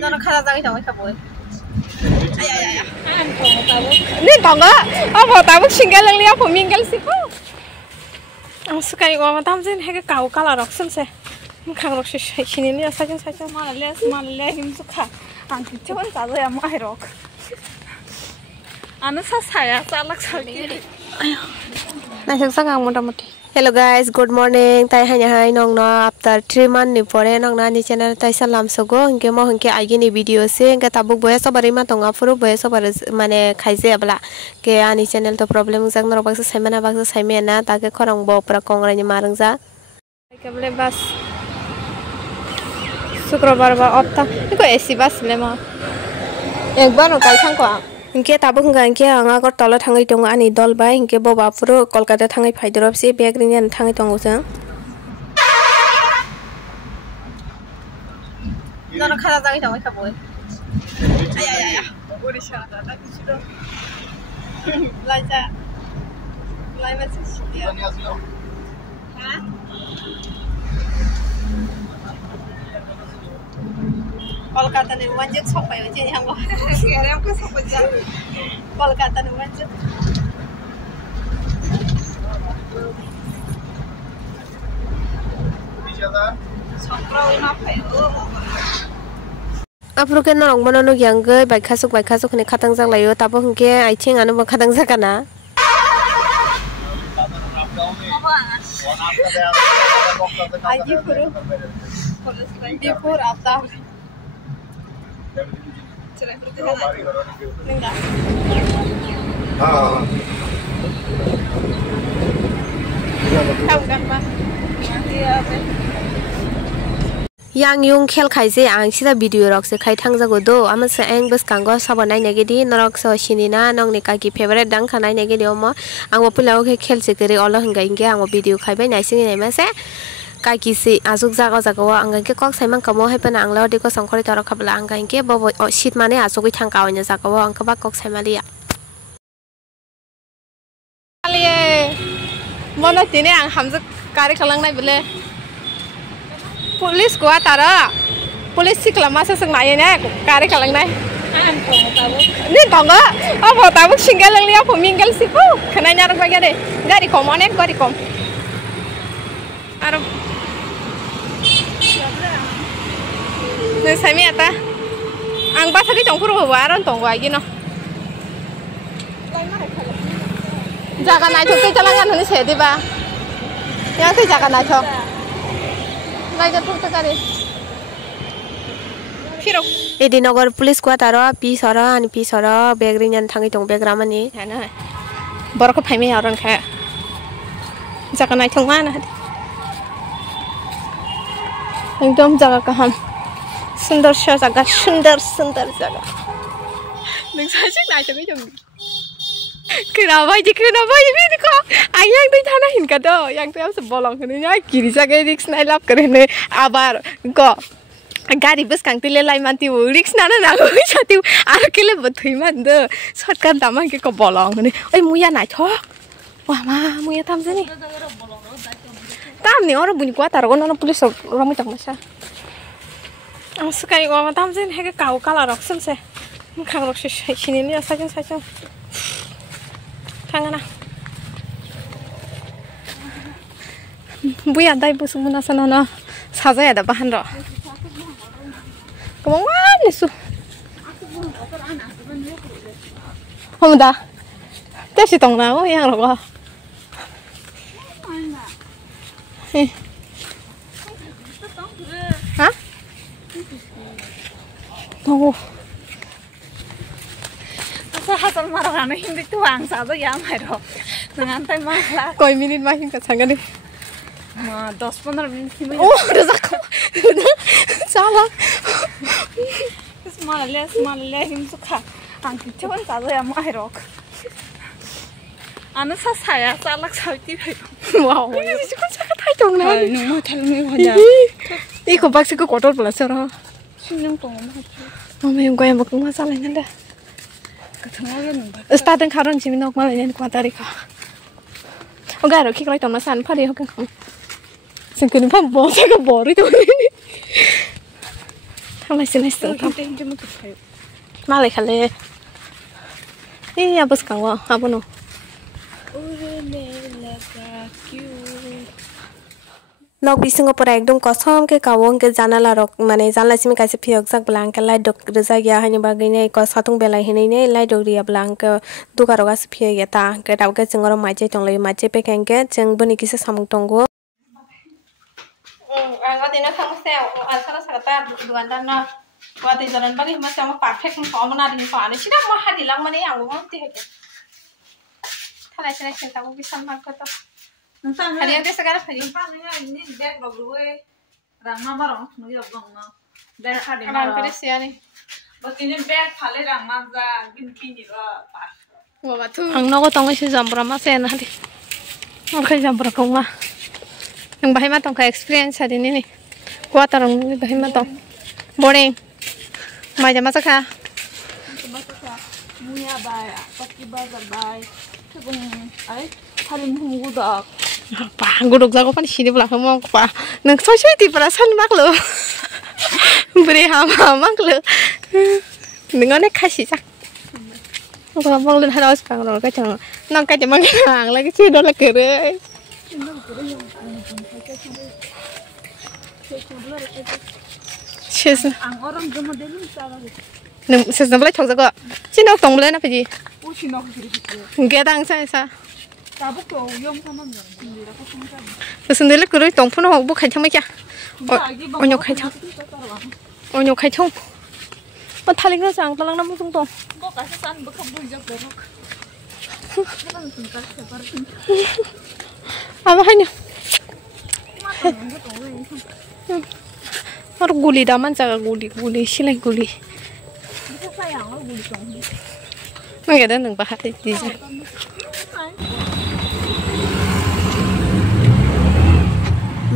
너는 가자 자기 정말 뭐해? 아야야야. Nên còn á, bỏ tao bước xin cái lần liao của mình cái gì không? Sự cái của mà tao xin hay cái cầu cá là đọc xem se. Mình khang đọc xin xin đi sao mà lẽ him chút khá. Anh thì chưa bao giờ em ai đọc. Anh sao sai à? Sao lắc sao đi? Này thực sự ngang một đâm một đi. Hello guys, good morning. Tai hai nong no after 3 months ni pore nong na ni channel tai salam sogo hinke mo hinke agi ni video se hinke tabuk boya sobari ma tonga furu boya sobari mane khaise abla ke ani channel to problem jang no baksa saimana baksa saimena take khorang bo pra kongra ni marang ja केवल बस शुक्रवार बा of था इनको AC bus ले मा एक बार no काई थांग को hinke tabuk hinke anga gor tolo thangai tonga ani dol bai hinke bo ba furu kolkata thangai phaidorop se begri ni thangai tongo jang 너는 가자 자기 정말 뭐해? 아야야야. 우리 샤다 나 싫어. 라이자. 라이마 쓰시야. 하? 콜카타는 완전 섞어요. 이제 한 거. 그냥 그 섞어자. 콜카타는 완전. 섞으라고 나빠요. apro ke norong bono gyang ge bai khasuk ne khatang jang layo tabo hinke aithing anu ba khatang jakana aji puru di pur apa cerai pergi enggak tahu kan pak iya yang yung khel khaise ang sida video rok se khai thang jago do ama se eng bus kango sabanai negedi norok so sinina nong ni ka ki favorite dang khanai negedi omo ang popular ke khel se kere olo hinga inge ang video khai bai nai singi nai ma se ka ki se azuk jago jago ang ke kok saimang kamo hai pana ang lo de ko songkhori tor khabla ang ka inge bo shit mane azuk thang ka onya jago ang ka ba kok saimali aliye mono tine ang hamjuk kari khalang nai bele police को तारा police सिकला मासे संग नाये ने कारी खलंग नाय नि तंगा अब Tabuk single लिया फमिंगल सिको खना न्यार बागे दे गाड़ी कम अनेक गाड़ी कम आरो ने साइमे आता आं बाथाखै तंफुर होबा आरो तंगवा गिनो जागा नायथो कै जालांगान होनि सेदिबा या कै जागा नायथो Edinogor police ko taro pisara ani pisara begrinyan thangi tong begramani hana borok phaime aron kha jaka nai thong mana ekdom jaga kaham sundar sha jaga sundar jaga ning sai sik nai chami jom kenapa ini kok ayang tuh tanah hinka do yang tuh harus bolong ini ya kiri jaga riks naik lap kerene abar kok गाड़ी बस कांगतिले लाई मानती वो रिक्स नाना नागो छाती आरो केले बथुई मान दो शॉर्टकट दामा के को बोलंग ने ओइ मुया नाइ थो वा मा मुया थाम जनी ताम नि और बुनि को तारो न पुलिस रमि तक मसा आं सकाय को ताम जन हे के काउ काला रखसम से खां रख सिनि नि साजन थांगाना बुया दाइ बुसु मुना सना साजाया दा बाहान र Come on, Nisu. Không da. Thế chỉ tổng nào vậy rồi bà. Hả? Đâu. Sao hasil marah anu hindi tu ang sahaja yang macam, dengan time malah. Koi minit makin kacang ni. 10-15 minit. Oh, dah zakku. Salah. Semalam him suka. Angkat cuman saja yang mahirok. Anu saya salah sakti. Wow. Ini sih kau cakap thai dong na. Nunggu thai nunggu aja. Ini kau baksi kau kotor pula serah. Sinang tong macam. Mama yang kau yang bakal masalah ni dah. Starting karon sih minok malah ni kuat dari kau. Oke, aku kira itu masan pada aku kan. Sengkini pun bos aku bori tu ni. थांनायसो नायसो मालाय खाले आबोस Congo आबोनो nok bisingo pora ekdom kosom ke kawong ke janala rok mane janala simi kaise phiok jak blang ke light dok reja ya hani bagui nei ko satung belai hinai nei light dok ria blang ke duka roga se phiok ya ta ke daw ke jingoro maje tonglai maje pe kengke jeng boni kisa samung tongo anggo dina thangse asara sarata duanda na wati jalan bali ma sama perfect ko mana din ko ani sida ma hadilang mane anggo nti heke thalai sene cinta ko bisan ma ko to hari ada sekarang hari ini bag bagus rangma barang nugi abang na bag hari orang kerja ni but ini bag thale rangma za ginti ni ba wah tu ang nogo tongo si jambra ma sen hadi orkai jambra ko ma yang bahai ma tong ka experience hari ni kuat orang bahai ma tong boring mai jama sakha muya bay paki bazar bay sebung ai harim humudak pa guduk jago pan sini belah mo pa nang soi ti para san mak lo beri hama mak lo dengan kasi jak ko bang len haros kang ro ka chang nang ka jamang hang la ki do la kere ses ang orang gemodelin salah nang ses na bla chok jago chinok tong bla na piji usinok kiri gedang sa sa tabuk to yom saman sendiri aku sungkan sendiri kuru tong pun ho bu khai thang mai kya onyo khai thang onyo khai thong ma thaling na sang talang na mu tung tong kok kasih san bekam bujak berok apa hanya और गुली दामन जगह गुली सिलाई गुली मैं कहता हूँ बाहर दीजिए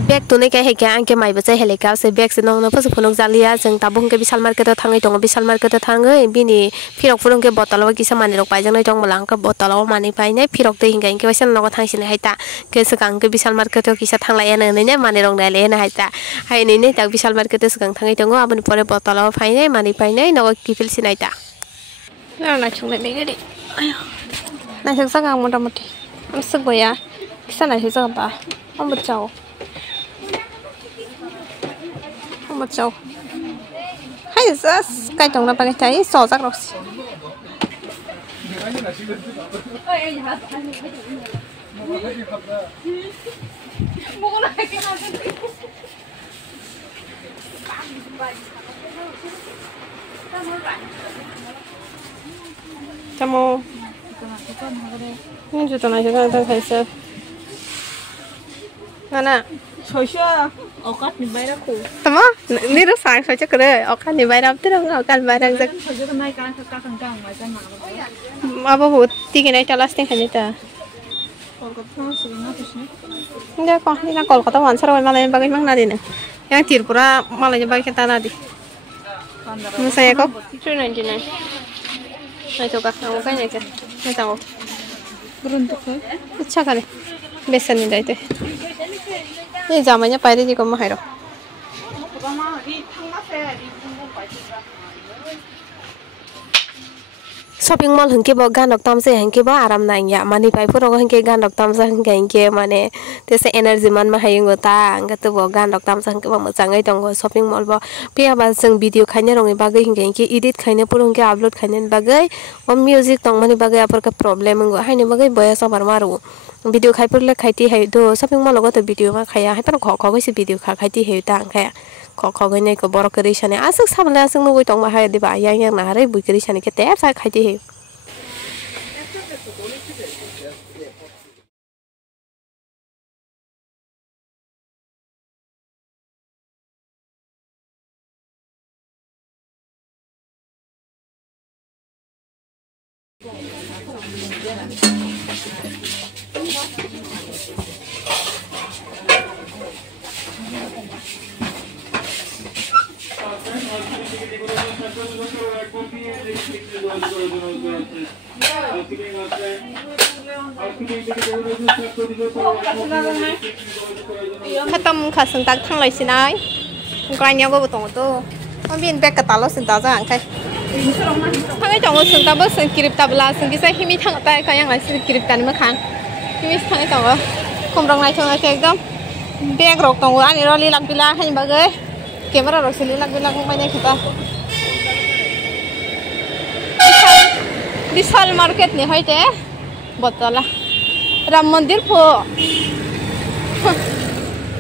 bag tu nei kai he kya angke mai bachai hele ka se bag se nong na pasu phonok jalia jeng tabung ke bisal market thangai tong bisal market thangai bini phirok phurong ke botol wa kisa mani rok paijang nai tong malang ka botol wa mani pai nei phirok te hinga ingke wasan nogo thangsin haita ke sekang ke bisal market kisa thanglai ana nei mani rong dai le na haita hai nei nei tak bisal market sekang thangai tongo aboni pore botol wa pai nei mani pai nei nogo kipil sinaita na na chung nei begedi ayo na sek sakang motamoti am segoya kisa na he sakang ba am bachao một châu hay là cái trồng là bằng cái sò rắc rồi chăm ô nhưng chúng ta này chúng ta thấy sao nè Sosya okat ni bayar aku. Tama, ni ru sang socha kere, okat ni bayar am terang okat bayar jak. Sosya kan naik kan kang macam mana? Apa buat tiga naik talas ting hanya ta. Kolkata segala macam. Enggak kok, ini kan Kolkata wansar malah yang bagai mana dina. Yang Tirpura malah yang bagai kita nadi. Saya kok 399. Nah coba kamu kan ya kan, saya tahu. Beruntuk ya? अच्छा करे बेसन नहीं जाते ये जामाnya Pierre जी को माहिरो shopping mall hengke bo ganok tamse hengke bo aram nangya mani pai puro hengke ganok tamsa hengke mane tese energy man ma hayungo ta angate bo ganok tamsa hengke bo mojangai tongo shopping mall bo pia ba jeng video khaine rongi bagai hengke edit khaine puro hengke upload khaine bagai o music tong mani bagai apar ka problem ngo haine bagai boya sabar maru video khai purle khaiti hai do shopping mall go to video ma khaya hai par kho kho gisi video khaiti hai ta angkaya kho kho gane ko borok kari sane asuk samla asuk nugoi tong ma hai diba yang yang na hare bui kari sane ke tep sa khaiti hai khatam khasang tak thang lai sinai quay nhau go tong to มันบินแบกกระตาเราสินตาจะห่างใครถ้าไม่จังว่าสินตาบ่สินกริบตาเวลาสินกิใส่ที่มีทางแต่ก็ยังไรสินกริบกันเมื่อครั้งที่มีทางจังว่าคุมรองในช่วงแรกก็แบกรกตรงอันนี้เราลีลักบิลาให้บ้างเลยเก็บมาเราสิลีลักบิลาไม่ได้คิดว่าविशाल market नहीं है ते बतला राम मंदिर फो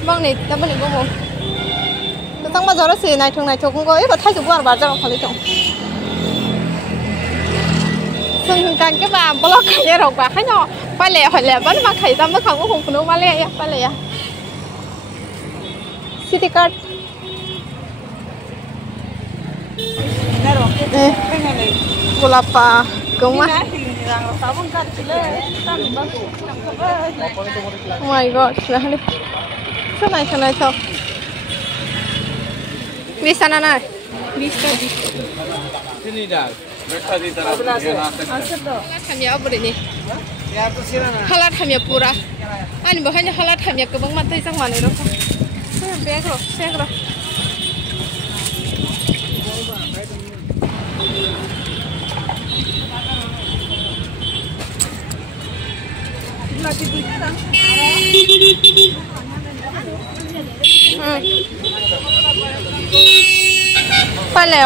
बंग नहीं तब नहीं बोमो तो तंग बाजार से नाइट को ये बता जो बार बाजार खाली तो सुनกันก็แบบบล็อกใครหรอกแบบให้เนาะไปเลยหอยแหลมบ้านมาไข่ตามเมื่อครั้งก็คงคุณรู้มาเลยไปเลยอะซิตี้การ์ดGulapa Guma. Oh my god, lahali. Sana to. Bisa nana. Bisa. Sini dah. Mereka di taraf halat hamnya apa ini? Halat hamnya pura. Ani bahanya halat hamnya kebang mata isang mana itu? Beg lo.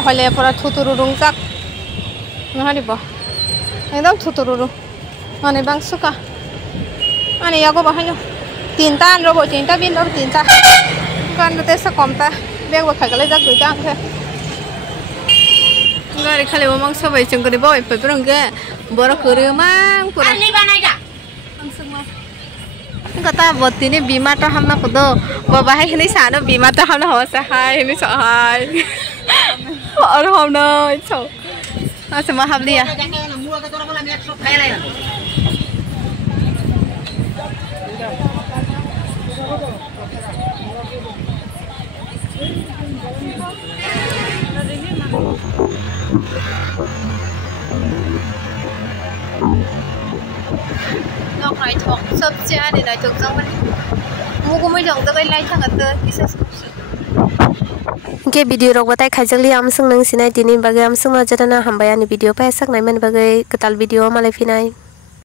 Hole para tutururung jak ngahari ba ekdom tutururung ane bang suka ane yago bahanyo tinta robo tinta bin robo tinta kan te sa komta beg ba khagale jak dui jang the ngari khale mang sabai chungkari boy pe prong ge boro kure mang pura ani banai ga kata buat ini bima tuh hamna kudo bawa ini sana bima tuh hamna hawa sehai ini sehai orang hamna itu masih mahal dia Ngọc nói thuộc sắp chia để nói thuộc giống vậy mua cũng mới giống tới lại thằng ở kia Oke video rok batai khajali am sung nang sinai tinin bagai am sung na jadana hambaya ni video pa sak nai man bagai ketal video malai finai